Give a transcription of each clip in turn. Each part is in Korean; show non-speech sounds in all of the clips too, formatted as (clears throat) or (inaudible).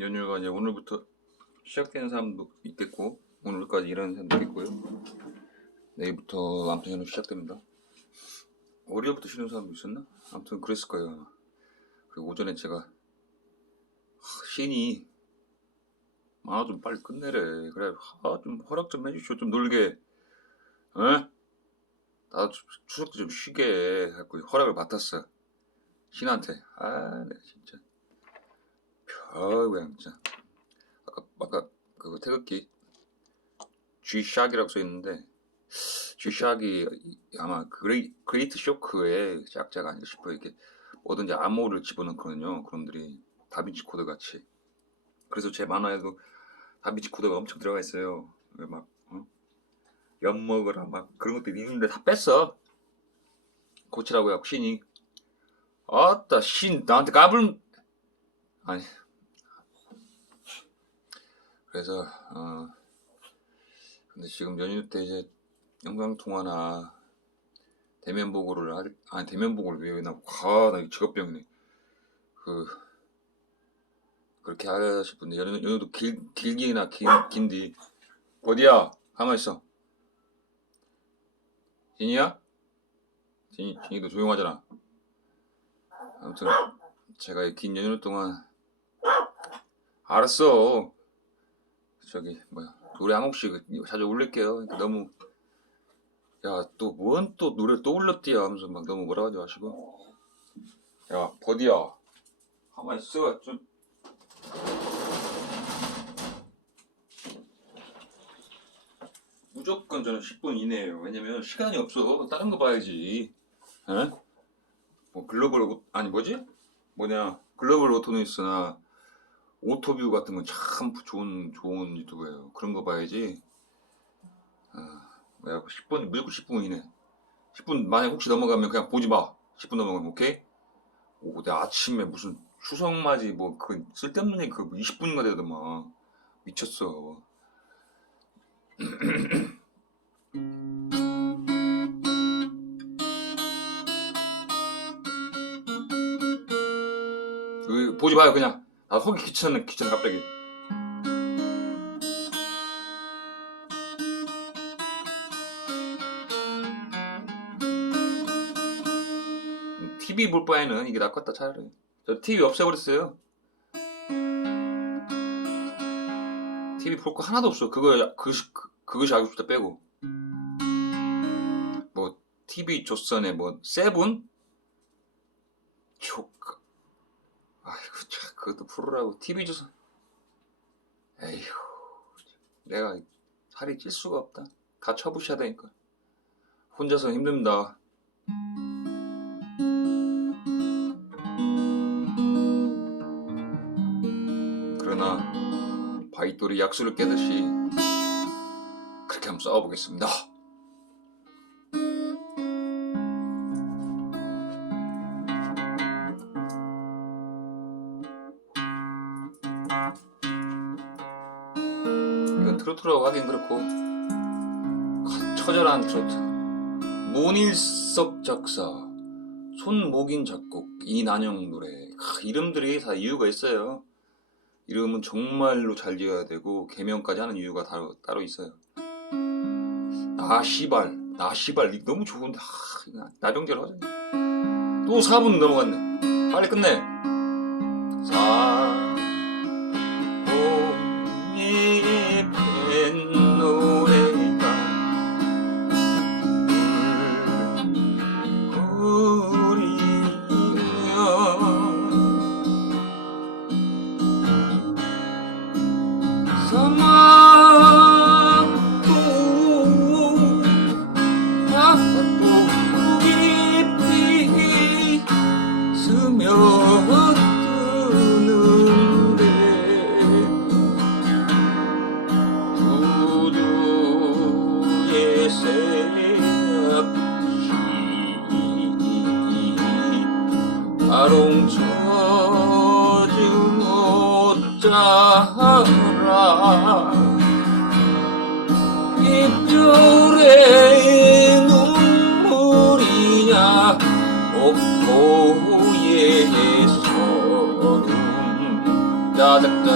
연휴가 이제 오늘부터 시작되는 사람도 있겠고 오늘까지 일하는 사람도 있고요. 내일부터 아무튼 연휴 시작됩니다. 월요일부터 쉬는 사람도 있었나? 아무튼 그랬을 거예요. 그리고 오전에 제가 하, 시인이 아 좀 빨리 끝내래. 그래 아, 좀 허락 좀 해주시오. 좀 놀게. 어? 나도 좀 추석도 좀 쉬게 하고 허락을 맡았어. 신한테. 아, 내 진짜. 별 그냥 진짜. 아까 아까 그 태극기 G-SHOCK이라고 써 있는데 G-SHOCK이 아마 그레이, 그레이트 쇼크의 짝자가 아닐까 싶어요. 이게 뭐든지 암호를 집어넣거든요. 그런들이 다빈치 코드 같이. 그래서 제 만화에도 다빈치 코드가 엄청 들어가 있어요. 왜막 어? 엿 먹으라 막 그런 것들이 있는데 다 뺐어. 고치라고요. 신이. 아따 신 나한테 까불 아니 그래서 어 근데 지금 연휴 때 이제 영상 통화나 대면 보고를 할 아니 대면 보고를 왜나 과나 직업병이네. 그 그렇게 하실 분들 연휴, 연휴도 길 길기나 긴 긴디. 어디야? 가만 있어. 진이야? 진이 진이도 조용하잖아. 아무튼 제가 이긴 연휴 동안 알았어 저기 뭐야 노래 한 곡씩 자주 올릴게요. 그러니까 너무 야 또 뭔 또 노래 또 올렸디야 하면서 막 너무 뭐라 하지 마시고 야 버디야 가만 있어 좀 무조건 저는 10분 이내예요. 왜냐면 시간이 없어. 다른 거 봐야지. 에? 뭐 글로벌 오- 아니 뭐지? 뭐냐 글로벌 오토니스나 오토뷰 같은 건 참 좋은 좋은 유튜브예요. 그런 거 봐야지. 아, 내가 10분 무조건 10분 이내. 10분 만약 혹시 넘어가면 그냥 보지 마. 10분 넘어가면 오케이? 오, 내 아침에 무슨 추석 맞이 뭐 그 쓸데없는 그 20분인가 되더만 미쳤어. (clears throat) 그, 보지 마요 그냥. 나 속이 귀찮네 귀찮아 갑자기. TV 볼 바에는 이게 낫겠다 차라리. 저 TV 없애버렸어요. TV 볼 거 하나도 없어. 그거 그것이 그- 그것이 알고 싶다 빼고. 뭐 TV 조선에 뭐 세븐 족. 아이고 참 그것도 프로라고 TV 조선. 에휴 내가 살이 찔 수가 없다. 다 쳐부셔야 되니까. 혼자서 힘듭니다. 그러나 바이돌이 약수를 깨듯이 그렇게 한번 싸워보겠습니다. 트로트라고 하긴 그렇고 처절한 트로트. 문일석 작사 손목인 작곡 이난영 노래. 하, 이름들이 다 이유가 있어요. 이름은 정말로 잘 지어야 되고 개명까지 하는 이유가 따로, 따로 있어요. 나시발 나시발 너무 좋은데 하, 나정제로 하자. 또 4분 넘어갔네. 빨리 끝내. 4 입술에 눈물이냐 서름 짜작짝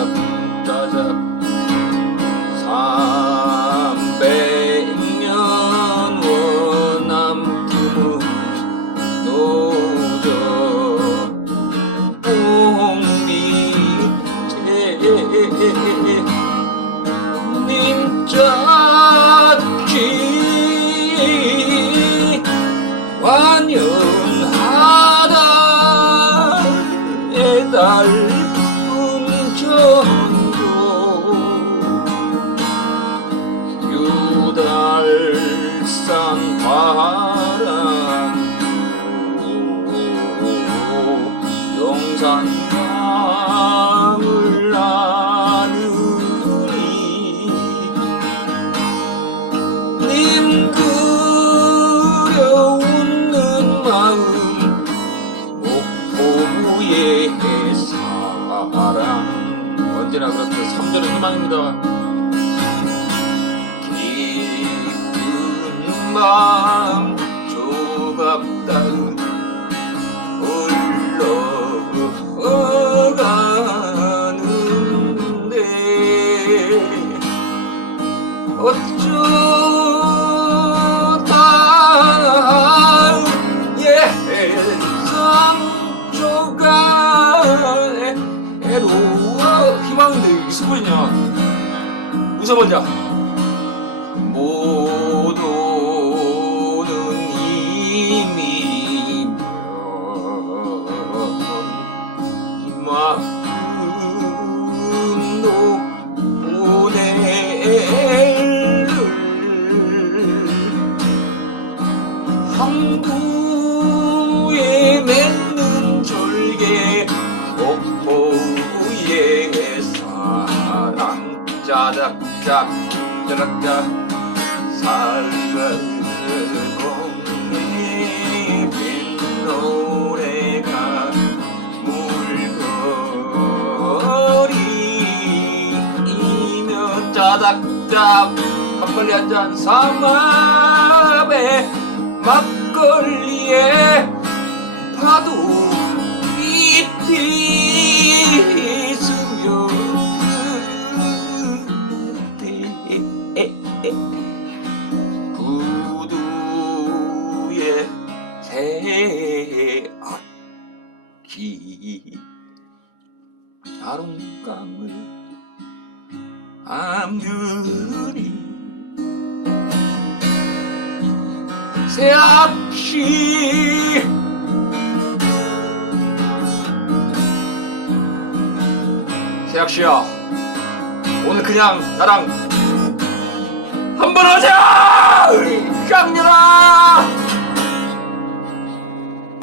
짜작 삼 3절의 희망입니다 깊은 마음 조각다운 흘러가는데 어쩌 웃어보자. 모두는 이미면 이만큼도 보내를 항구에 맺는 졸개 목포의 사랑 짜작짝 짜작짝 살금이 빈 노래가 물거리며 짜작짝 한 빨리 한잔 삼합에 막걸리 새악기 아름강을 암들이 새악시 새악시야 오늘 그냥 나랑 한번 하자